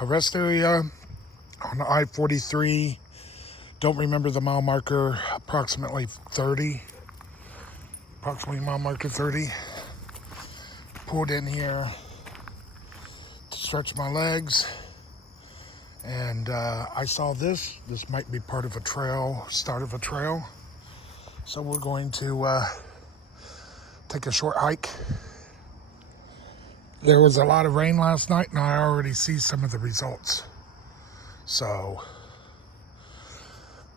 a rest area on I-43. Don't remember the mile marker, approximately mile marker 30. Pulled in here to stretch my legs, and I saw this. This might be part of a trail, start of a trail. So we're going to take a short hike. There was a lot of rain last night, and I already see some of the results. So,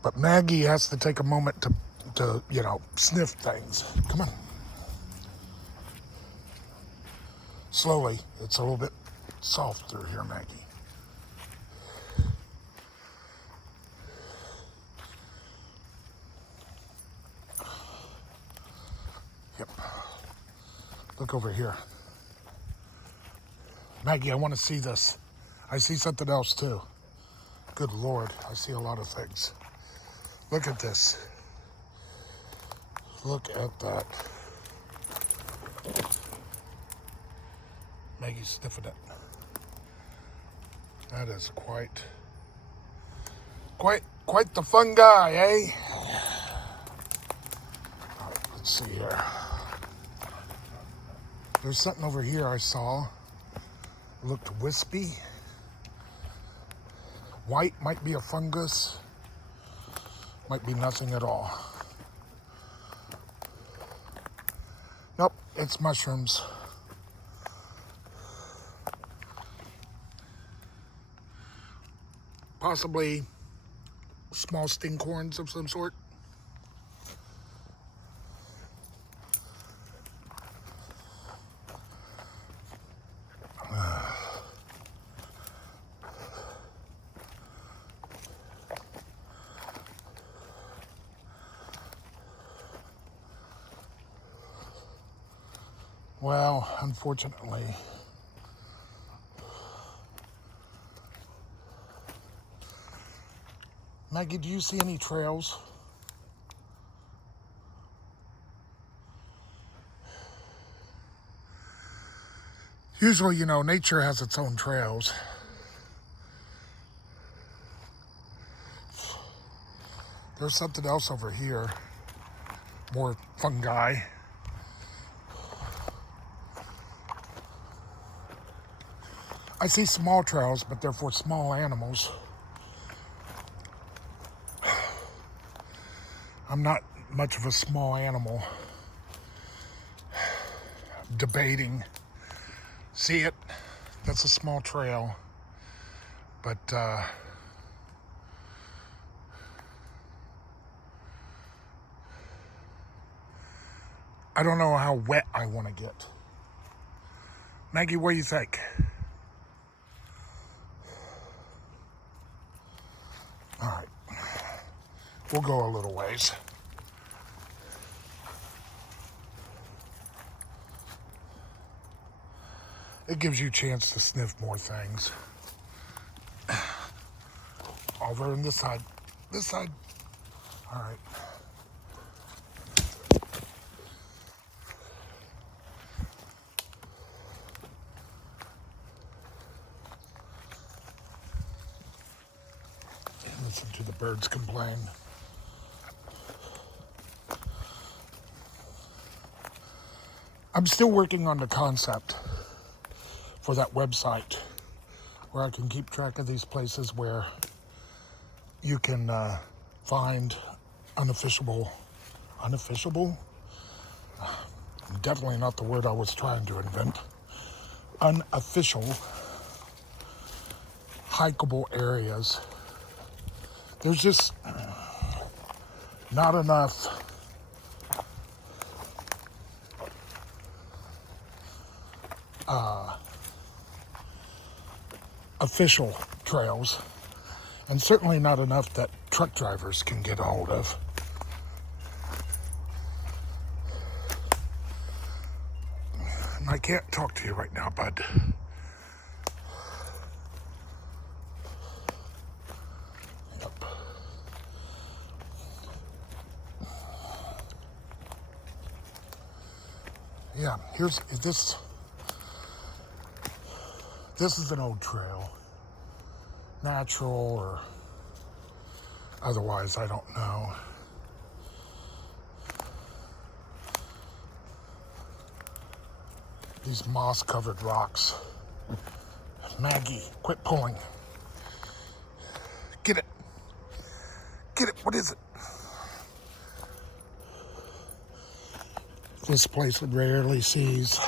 but Maggie has to take a moment to sniff things. Come on. Slowly. It's a little bit soft through here, Maggie. Yep. Look over here. Maggie, I want to see this. I see something else too. Good Lord, I see a lot of things. Look at this. Look at that. Maggie's sniffing it. That is quite the fun guy, eh? All right, let's see here. There's something over here I saw. Looked wispy. White, might be a fungus. Might be nothing at all. Nope, it's mushrooms. Possibly small stinkhorns of some sort. Well, unfortunately, Maggie, do you see any trails? Usually, nature has its own trails. There's something else over here. More fungi. I see small trails, but they're for small animals. I'm not much of a small animal. Debating. See it? That's a small trail. But I don't know how wet I want to get. Maggie, what do you think? All right. We'll go a little ways. It gives you a chance to sniff more things. Over on this side. This side. All right. Listen to the birds complain. I'm still working on the concept for that website where I can keep track of these places where you can find unofficial, definitely not the word I was trying to invent, unofficial hikeable areas. There's just not enough official trails, and certainly not enough that truck drivers can get a hold of. And I can't talk to you right now, bud. Yep. Yeah, here's this. This is an old trail. natural or otherwise, I don't know. These moss-covered rocks. Maggie, quit pulling. Get it. Get it. What is it? This place rarely sees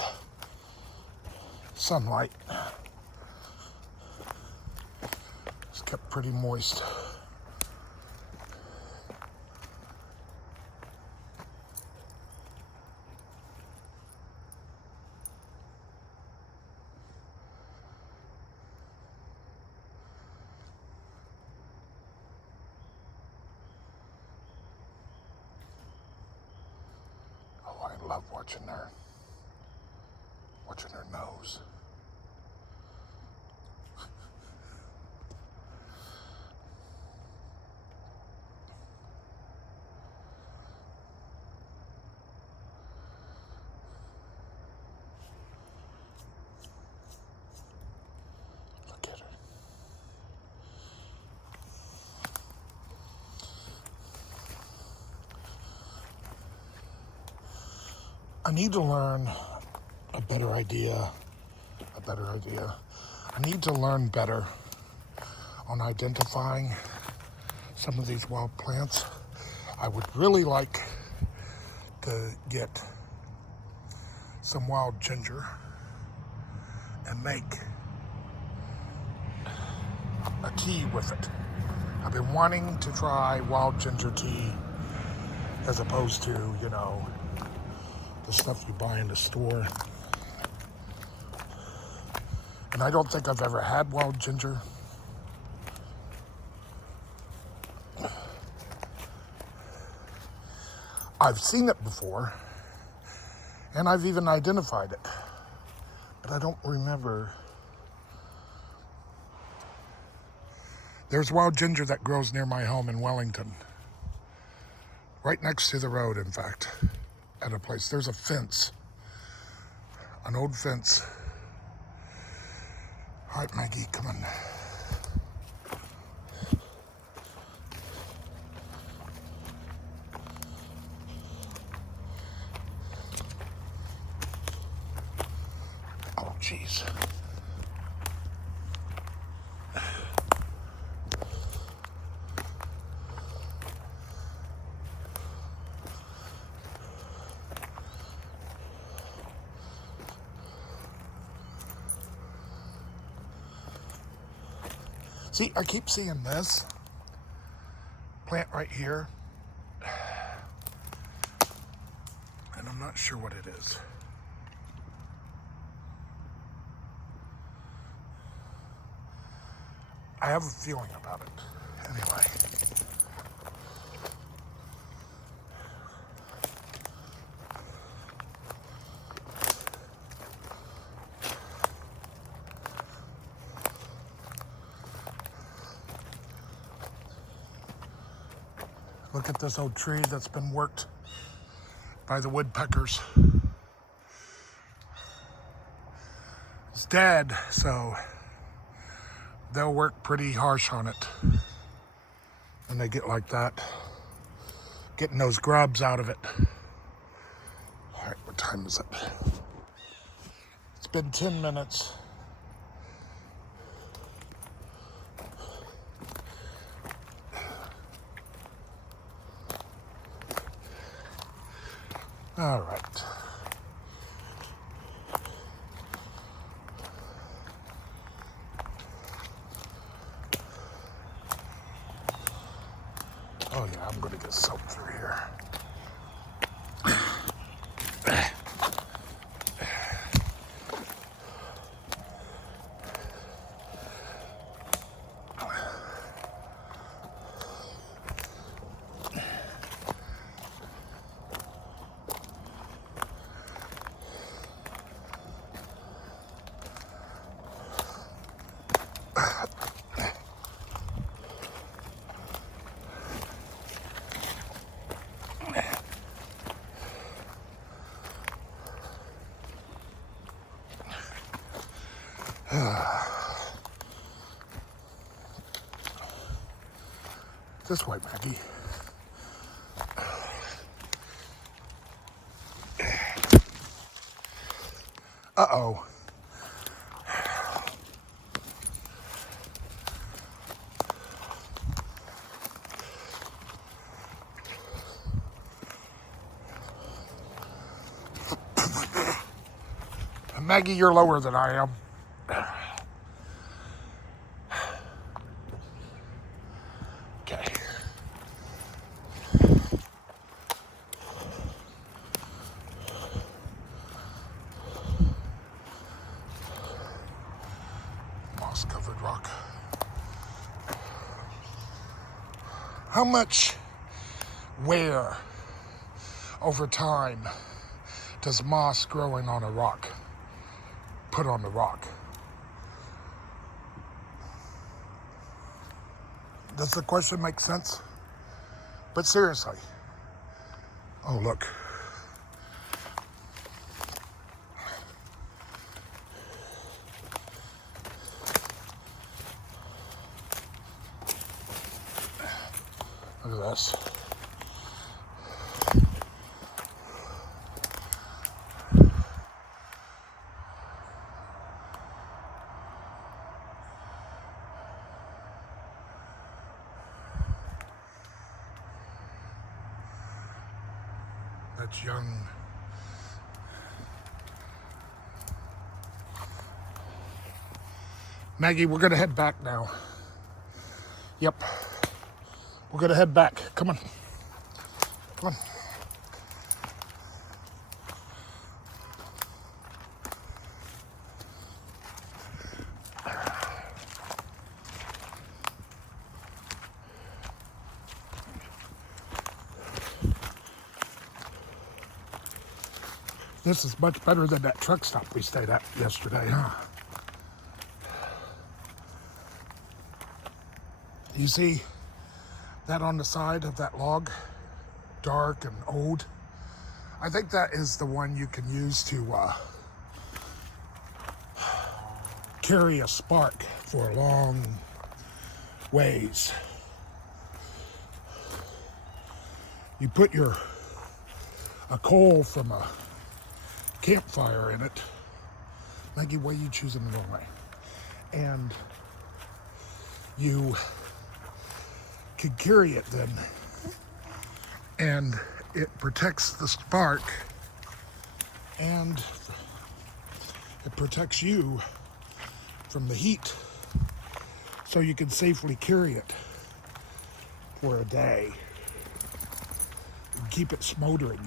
sunlight. It's kept pretty moist. Oh, I love watching her nose. Look at her. I need to learn a better idea. I need to learn better on identifying some of these wild plants. I would really like to get some wild ginger and make a tea with it. I've been wanting to try wild ginger tea as opposed to, the stuff you buy in the store. And I don't think I've ever had wild ginger. I've seen it before, and I've even identified it, but I don't remember. There's wild ginger that grows near my home in Wellington, right next to the road, in fact, at a place. There's a fence, an old fence. All right, Maggie, come on. Oh, jeez. See, I keep seeing this plant right here, and I'm not sure what it is. I have a feeling about it. Anyway. Look at this old tree that's been worked by the woodpeckers. It's dead, so they'll work pretty harsh on it. And they get like that, getting those grubs out of it. All right, what time is it? It's been 10 minutes. All right. Oh yeah, I'm gonna get soaked through here. This way, Maggie. Uh-oh. Maggie, you're lower than I am. Okay. Moss-covered rock. How much wear over time does moss growing on a rock put on the rock? Does the question make sense? But seriously. Oh, look. Look at this. That's young. Maggie, we're gonna head back now. Yep. We're gonna head back. Come on. Come on. This is much better than that truck stop we stayed at yesterday, huh? You see that on the side of that log? Dark and old. I think that is the one you can use to carry a spark for a long ways. You put a coal from a campfire in it. Maggie, why are you choosing the wrong way? And you can carry it then, and it protects the spark, and it protects you from the heat, so you can safely carry it for a day and keep it smoldering,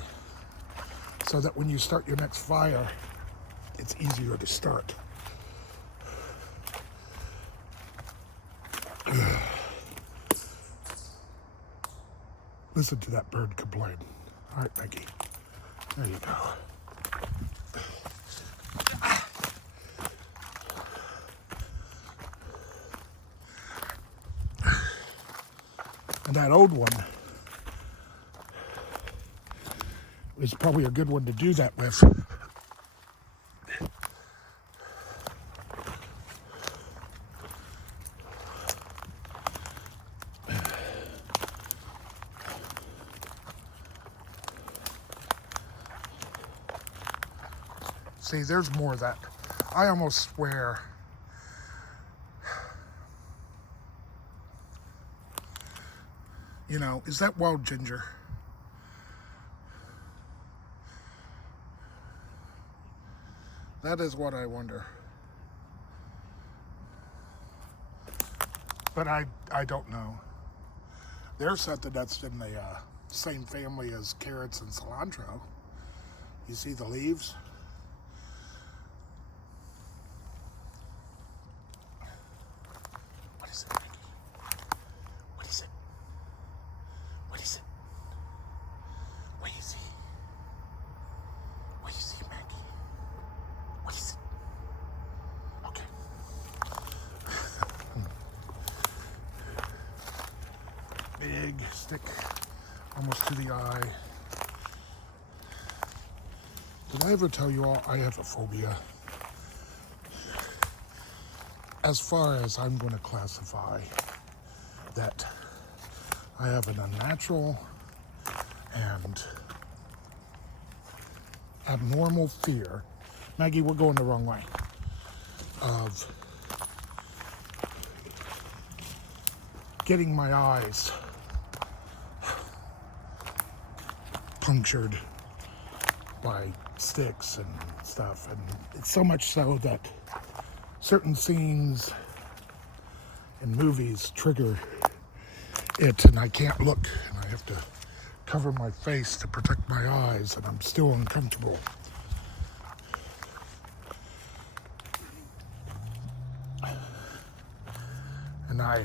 so that when you start your next fire, it's easier to start. Listen to that bird complain. All right, Maggie. There you go. And that old one is probably a good one to do that with. See, there's more of that. I almost swear is that wild ginger? That is what I wonder. But I don't know. There's something that's in the same family as carrots and cilantro. You see the leaves? What is it, Maggie? What is it? What is it? What do you see? What do you see, Maggie? What is it? Okay. Big stick, almost to the eye. Did I ever tell you all I have a phobia? As far as I'm going to classify that I have an unnatural and abnormal fear. Maggie, we're going the wrong way. Of getting my eyes punctured by sticks and stuff. And it's so much so that certain scenes in movies trigger it, and I can't look, and I have to cover my face to protect my eyes, and I'm still uncomfortable. And I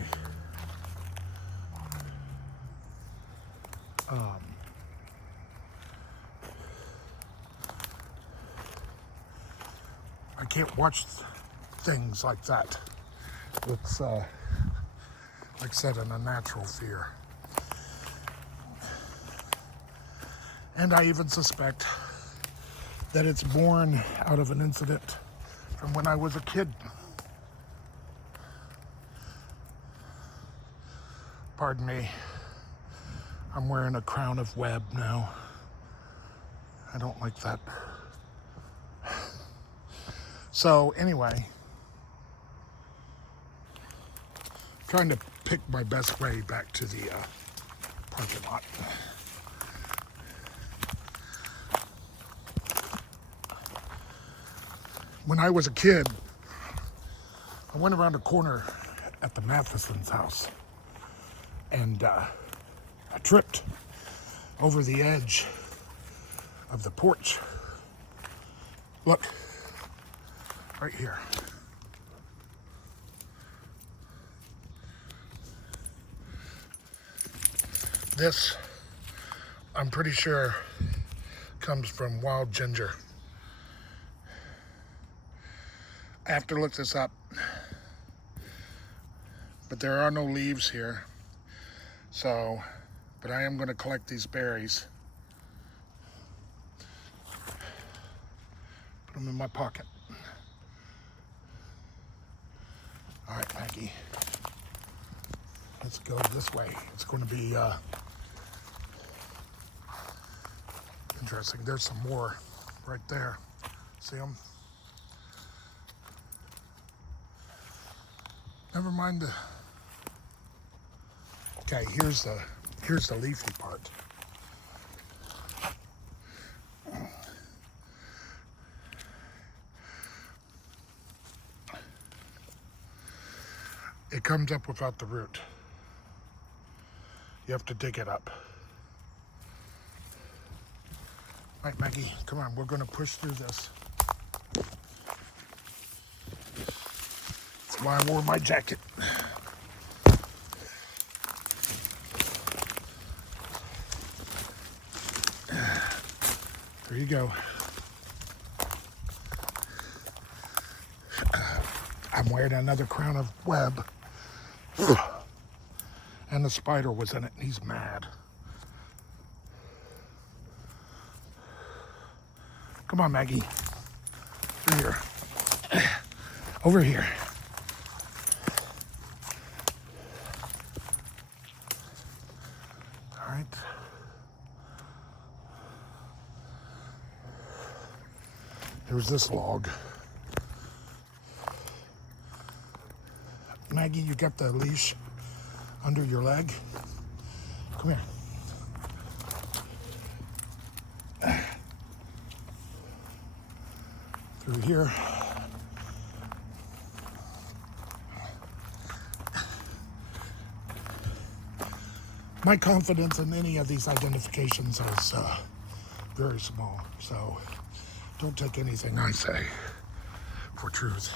can't watch things like that. It's, like I said, an unnatural fear. And I even suspect that it's born out of an incident from when I was a kid. Pardon me, I'm wearing a crown of web now. I don't like that. So anyway, trying to pick my best way back to the parking lot. When I was a kid, I went around a corner at the Matheson's house, and I tripped over the edge of the porch. Look, right here. This, I'm pretty sure, comes from wild ginger. I have to look this up, but there are no leaves here. So, but I am going to collect these berries. Put them in my pocket. All right, Maggie. Let's go this way. It's going to be interesting. There's some more right there. See them? Never mind the... Okay, here's the leafy part. It comes up without the root. You have to dig it up. All right, Maggie, come on. We're going to push through this. That's why I wore my jacket. There you go. I'm wearing another crown of web. And the spider was in it, and he's mad. Come on, Maggie. Over here. Over here. All right. Here's this log. Maggie, you got the leash under your leg? Come here. Through here. My confidence in any of these identifications is very small, so don't take anything I say for truth.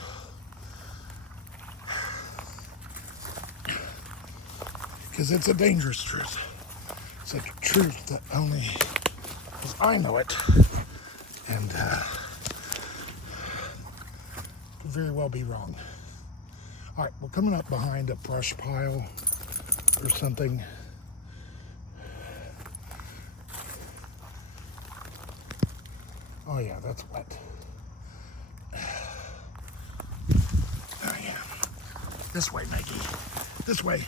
Because it's a dangerous truth. It's a truth that only as I know it, and could very well be wrong. All right, we're coming up behind a brush pile or something. Oh yeah, that's wet. Oh yeah. This way, Maggie. This way.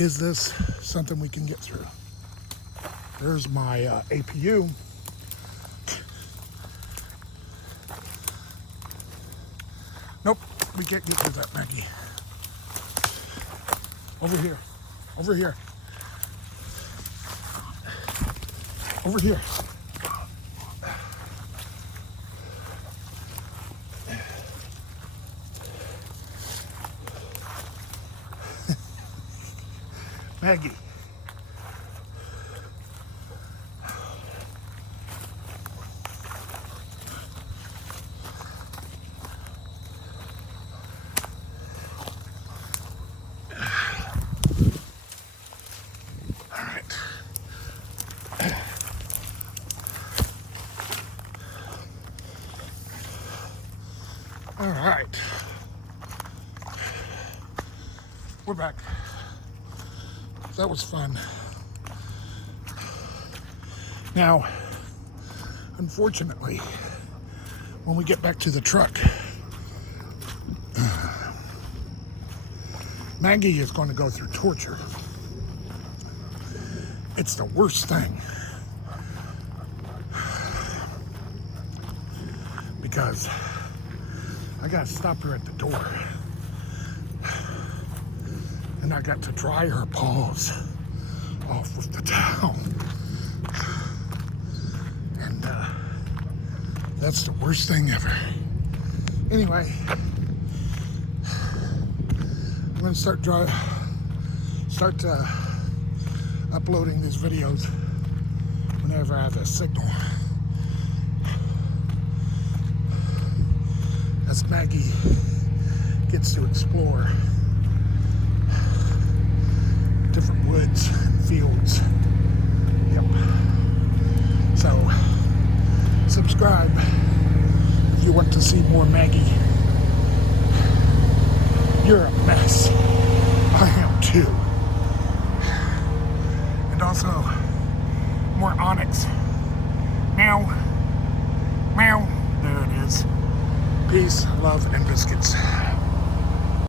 is this something we can get through? There's my APU. Nope, we can't get through that, Maggie. Over here, over here, over here. Maggie. All right. All right. We're back. That was fun. Now, unfortunately, when we get back to the truck, Maggie is going to go through torture. It's the worst thing. Because I got to stop her at the door. And I got to dry her paws off with the towel. And that's the worst thing ever. Anyway, I'm gonna start uploading these videos whenever I have a signal. As Maggie gets to explore different woods and fields. Yep. So, subscribe if you want to see more Maggie. You're a mess. I am too. And also, more onyx. Meow. Meow. There it is. Peace, love, and biscuits.